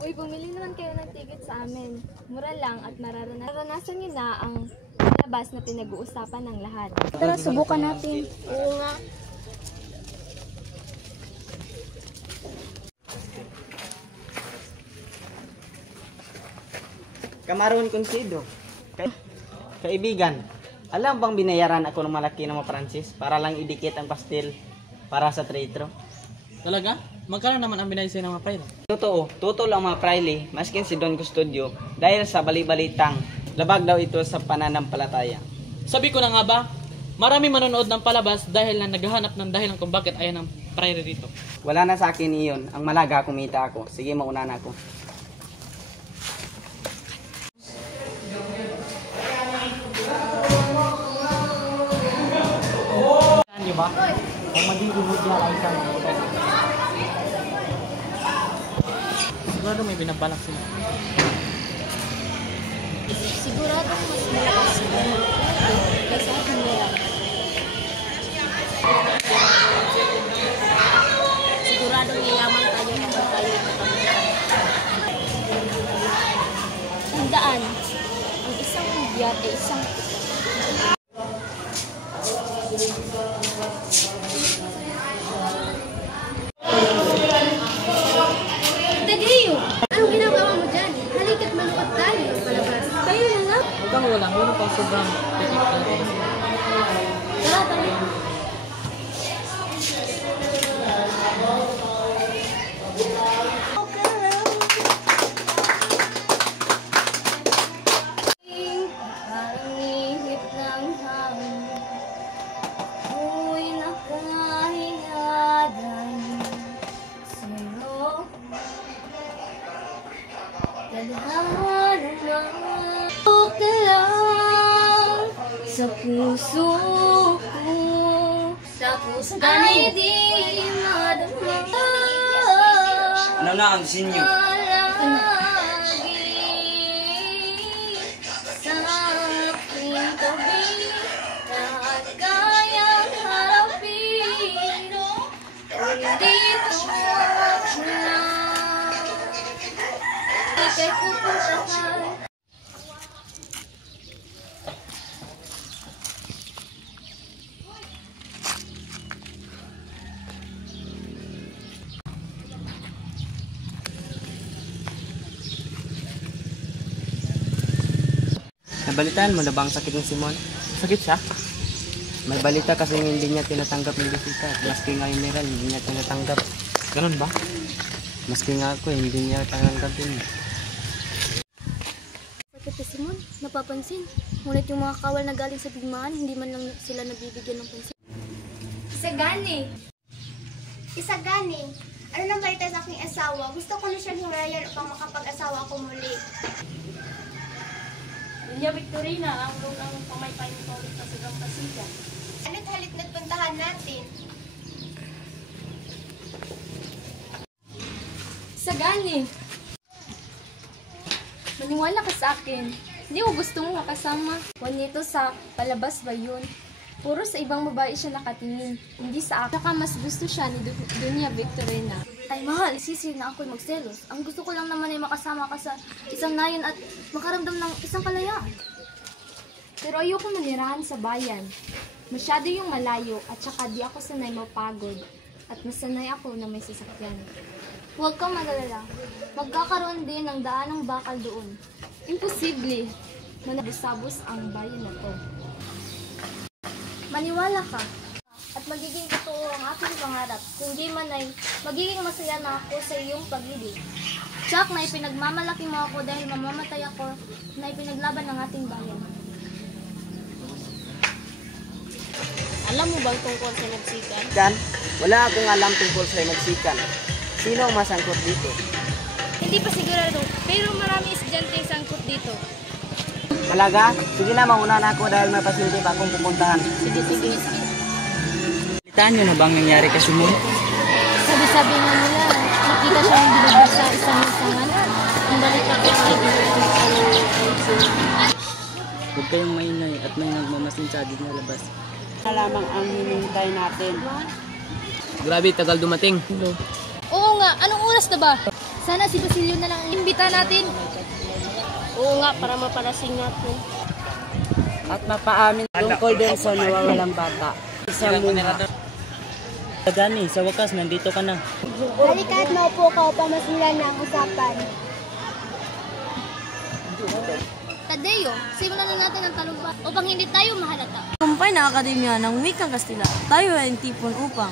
Uy, bumili naman kayo ng ticket sa amin. Mura lang at mararanasan niyo na ang labas na pinag-uusapan ng lahat. Tara, subukan natin. Oo nga. Kamaron konsido. Kaibigan, alam bang binayaran ako ng malaki ng mga Francis para lang idikit ang pastel para sa tritro? Talaga? Magkano naman ang binayad sa'yo ng mga pride? Totoo lang mga praile, maskin si Don Custodio, dahil sa bali-balitang labag daw ito sa pananampalataya. Sabi ko na nga ba, marami manonood ng palabas dahil na naghahanap ng dahilan kung bakit ayaw ng pride rito. Wala na sa akin iyon, ang malaga kumita ako. Sige, mauna na ako. Saan niyo ba? Ang magiging hudya ay isang sigurado may binabalak sila. Sigurado mas malakas sila. Kaysa akin nila. Sigurado yayaman tayo kapag tayo kapag. Tandaan, ang isang hudyat ay isang Tagriyo! Anong ginagawa mo dyan? Halika't manuot tayo ng palabas. Tayo na nga. Huwag kang wala, meron pa sobrang pitik talaga. Tara, tayo. parang ihip ng hangin. Ako'y nakahingadan sa'yo. Tadhana naman ka lang sa puso ko. Tapos ay di madama. Ano na ang sinyo? Lagi sa aking tabi at kayang harapin. Dito na ika'y pupuntahan. Nabalitaan mo na ba ang sakit ni Simon? Sakit siya? May balita kasi hindi niya tinatanggap ng bisita. Maski nga yung Meral, hindi niya tinatanggap. Ganun ba? Maski nga ako, hindi niya tanggapin. Bakit si Simon? Napapansin. Ngunit yung mga kawal na galing sa bigmaan, hindi man lang sila nabibigyan ng pansin. Isagani, ano nang balita sa aking asawa? Gusto ko na siyang himalayan upang makapag-asawa ako muli. Linya Victorina, ang lugang pamaypay nito ulit sa sigang pasigan. Ano't halit nagpuntahan natin? Sagani, maniwala ka sa akin. Hindi ko gusto mo makasama. Nito sa palabas ba yun? Puro sa ibang babae siya nakatingin, hindi sa akin. Saka mas gusto siya ni Dunya Victorina. Ay mahal, isisi na ako'y magselos. Ang gusto ko lang naman ay makasama ka sa isang nayon at makaramdam ng isang kalayaan. Pero ayoko manirahan sa bayan. Masyado yung malayo at saka di ako sanay mapagod. At masanay ako na may sasakyan. Huwag kang magalala. Magkakaroon din ng daan ng bakal doon. Imposible. Manabusabos ang bayan na to. Maniwala ka. At magiging totoo ang aking pangarap. Kung di man ay magiging masaya na ako sa iyong pag-ibig. Tsak na ipinagmamalaki mo ako dahil mamamatay ako na ipinaglaban ng ating bayan. Alam mo bang tungkol sa nagsikan? Dan, wala akong alam tungkol sa nagsikan. Sino ang masangkot dito? Hindi pa sigurado, pero marami estudyante ang sangkot dito. Talaga? Sige na, mauna na ako dahil may pasildi pa akong pupuntahan. Sige. Balitaan niyo na bang nangyari kay Simon? Sabi-sabi nga nila, nakita siyang binabas sa isang lisangan. Ang balita ko ay Huwag kayong maingay at may nagmamasin sa atin na labas. Lamang ang hinihintay natin. Grabe, tagal dumating. Oo nga, anong oras na ba? Sana si Basilio na lang ang imbita natin. Oo nga, para mapalasing natin. At mapaamin tungkol din sa nawawalang bata. Isa muna. Gani, sa wakas, nandito ka na. Halika at maupo ka upang masimulan na ang usapan. Tadeo, simulan na natin ang talumpa upang hindi tayo mahalata. Kumpay na akademya ng wikang Kastila. Tayo ay tipon upang.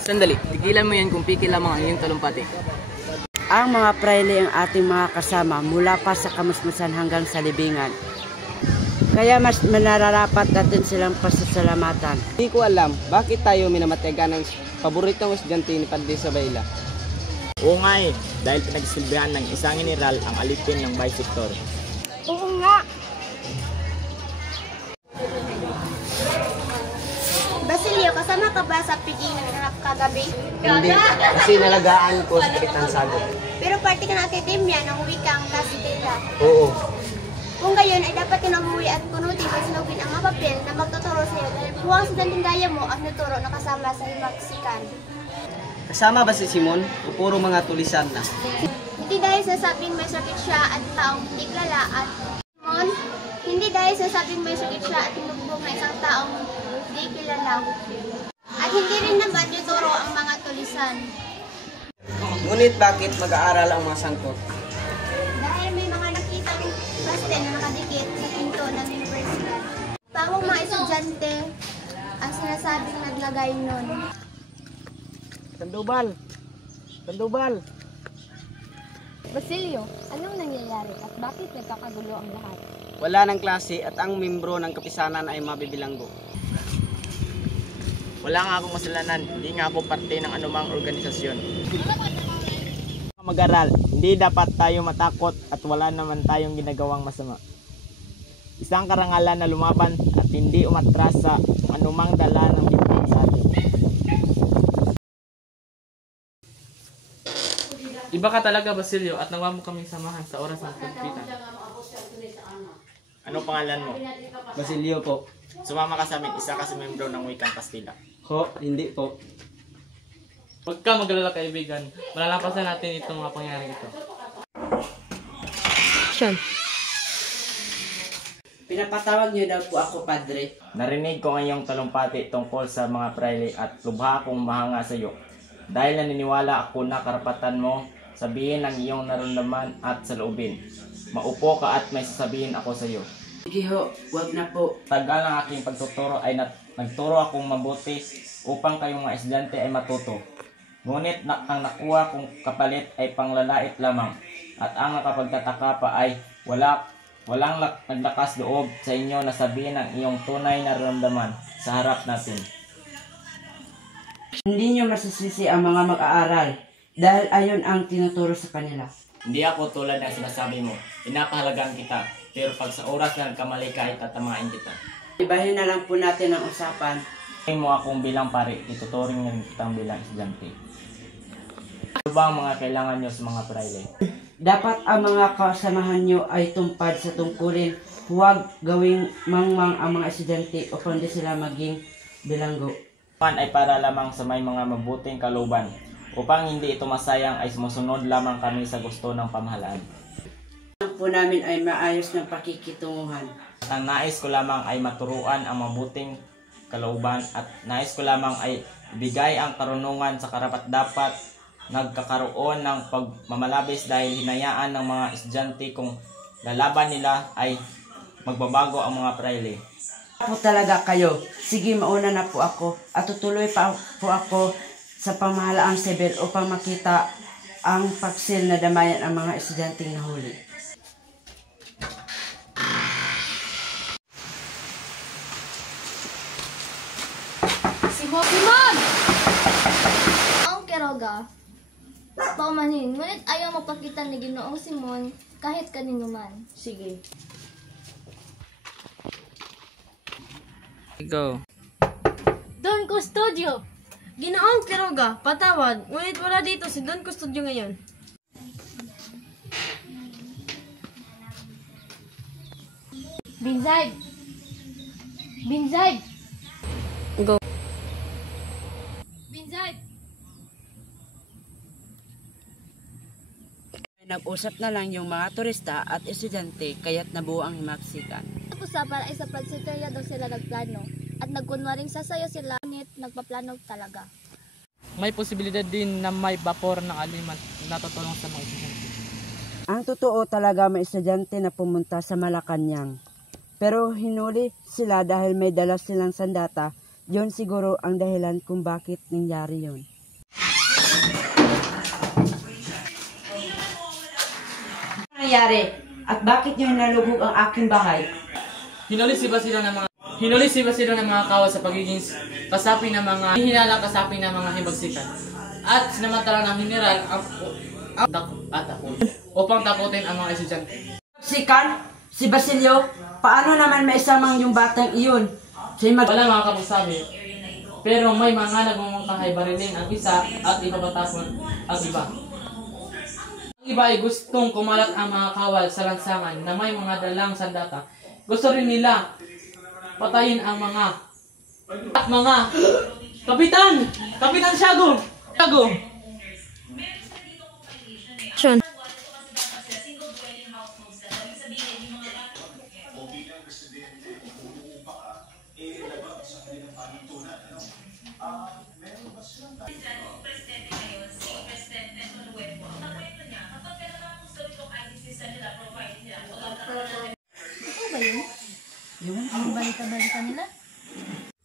Sandali, tigilan mo yan kung piki lamang ang iyong talumpati. Ang mga praile ang ating mga kasama mula pa sa kamasmasan hanggang sa libingan. Kaya mas manararapat natin silang pasasalamatan. Hindi ko alam, bakit tayo minamatyagan ng paboritong estudyante ni Padre Sabayla? Oo nga eh, dahil pinagsilbihan ng isang general ang alipin ng bisector. Oo nga. Basilio, kasama ka ba sa piging naganap kagabi? Hindi, kasi nalagaan ko sa Kitang Sagot. Pero parte ka ng akademya ng wikang Kastila. Oo. Kung gayon ay dapat kinabuhi at kunutin at sinugin ang mga papel na magtuturo sa iyo dahil buwang sa gaya mo ang nuturo na kasama sa himaksikan. Kasama ba si Simon o puro mga tulisan na? Hindi dahil sa sabing may sakit siya at taong hindi kilala at Simon, hindi dahil sa sabing may sakit siya at tinugbog na isang taong hindi kilala. At hindi rin naman nuturo ang mga tulisan. Ngunit bakit mag-aaral ang mga sangkot? Dahil may mga nakitang pastel na nakadikit sa pinto ng universidad. Pawang mga estudyante ang sinasabing naglagay nun. Sandoval! Sandoval! Basilio, anong nangyayari at bakit nagkakagulo ang lahat? Wala ng klase at ang membro ng kapisanan ay mabibilanggo. Wala nga akong masalanan, hindi nga ako parte ng anumang organisasyon. Mag-aral, hindi dapat tayo matakot at wala naman tayong ginagawang masama. Isang karangalan na lumaban at hindi umatras sa anumang dala ng bintang sa atin. Iba ka talaga, Basilio, at nawa mo kaming samahan sa oras ng pagpitan. Ano pangalan mo? Basilio po. Sumama ka sa amin, isa ka sa membro ng wikang Kastila. Ho, hindi po. Huwag ka magalala, kaibigan. Malalampasan natin itong mga pangyayaring ito. Pinapatawag niyo daw po ako, Padre. Narinig ko ngayong talumpati tungkol sa mga praile at lubha akong mahanga sa iyo. Dahil naniniwala ako na karapatan mo sabihin ang iyong naramdaman at saloobin. Maupo ka at may sasabihin ako sa iyo. Sige ho, wag na po. Tagal ng aking pagtuturo ay nagturo akong mabuti upang kayong mga estudyante ay matuto. Ngunit ang nakuha kong kapalit ay panglalait lamang. At ang nakapagtataka pa ay walang naglakas loob sa inyo na sabihin ang iyong tunay na nararamdaman sa harap natin. Hindi niyo masisisi ang mga mag-aaral dahil ayon ang tinuturo sa kanila. Hindi ako tulad ng sinasabi mo. Pinapahalagaan kita. Pero pag sa oras na nagkamali ka ay tatamain kita. Ibahin na lang po natin ang usapan. Mo akong bilang pare, ituturing na rin kitang bilang estudyante. Ano ba ang mga kailangan nyo sa mga praile? Dapat ang mga kasamahan nyo ay tumpad sa tungkulin. Huwag gawing mangmang ang mga estudyante upang di sila maging bilanggo. Ay para lamang sa may mga mabuting kalooban. Upang hindi ito masayang ay sumusunod lamang kami sa gusto ng pamahalaan. Ang po namin ay maayos ng pakikitunguhan. Ang nais ko lamang ay maturuan ang mabuting kalooban at nais ko lamang ay ibigay ang karunungan sa karapat-dapat nagkakaroon ng pagmamalabis dahil hinayaan ng mga estudyante kung lalaban nila ay magbabago ang mga praile. Po talaga kayo. Sige, mauna na po ako at tutuloy pa po ako sa pamahalaang civil upang makita ang paksil na damayan ang mga estudyanteng nahuli. Simon! Ang Quiroga, paumanhin, ngunit ayaw mapakita ni Ginoong Simon kahit kanino man. Sige. Go. Don Custodio! Ginoong Quiroga, patawad. Ngunit wala dito si Don Custodio ngayon. Binzaib! Binzaib! Go. Binzaib! Nag-usap na lang yung mga turista at estudyante kaya't nabuo ang himaksikan. Usapan ay sa pagsikerya daw sila nagplano at nagkunwaring sasayo sila ngunit nagpaplano talaga. May posibilidad din na may vapor ng aliman na tutulong sa mga estudyante. Ang totoo talaga may estudyante na pumunta sa Malacanang. Pero hinuli sila dahil may dala silang sandata. Yun siguro ang dahilan kung bakit nangyari yun. Ano nangyari? At bakit nyo nalugog ang aking bahay? Hinuli si Basilio ng mga kawal sa pagiging kasapi ng mga hihinalang kasapi ng mga himagsikan. At sinamantala ng mineral ang upang takutin ang mga estudyante. Sikan? Si Basilio? Paano naman maisamang yung batang iyon? Wala mga kapasabi. Pero may mga nagmumungkahay barilin ang isa at ipabatapon ang iba. Ang iba ay gustong kumalat ang mga kawal sa lansangan na may mga dalang sandata. Gusto rin nila patayin ang mga Kapitan! Kapitan Siago!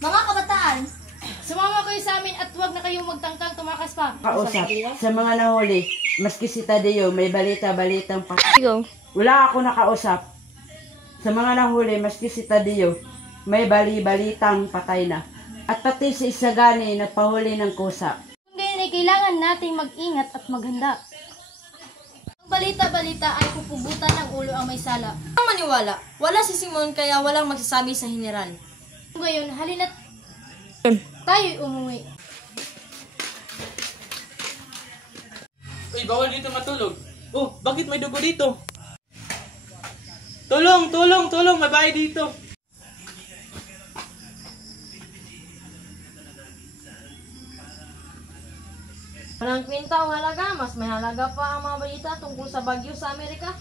Mga kabataan, sumama kayo sa amin at huwag na kayong magtangkang tumakas pa. Kausap, sa mga nahuli, maski si Tadeo, may balita-balitang Wala ako nakausap. Sa mga nahuli, maski si Tadeo, may bali-balitang patay na. At pati si Isagani, nagpahuli ng kusa. Ngayon ay kailangan nating mag-ingat at maghanda. Ang balita-balita ay pupugutan ng ulo ang may sala. Ang maniwala, wala si Simon kaya walang magsasabi sa general. Ngayon, halina't tayo'y umuwi. Uy, bawal dito matulog. Oh, bakit may dugo dito? Tulong! May bahay dito. Walang kwenta o halaga, mas may halaga pa ang mga balita tungkol sa bagyo sa Amerika.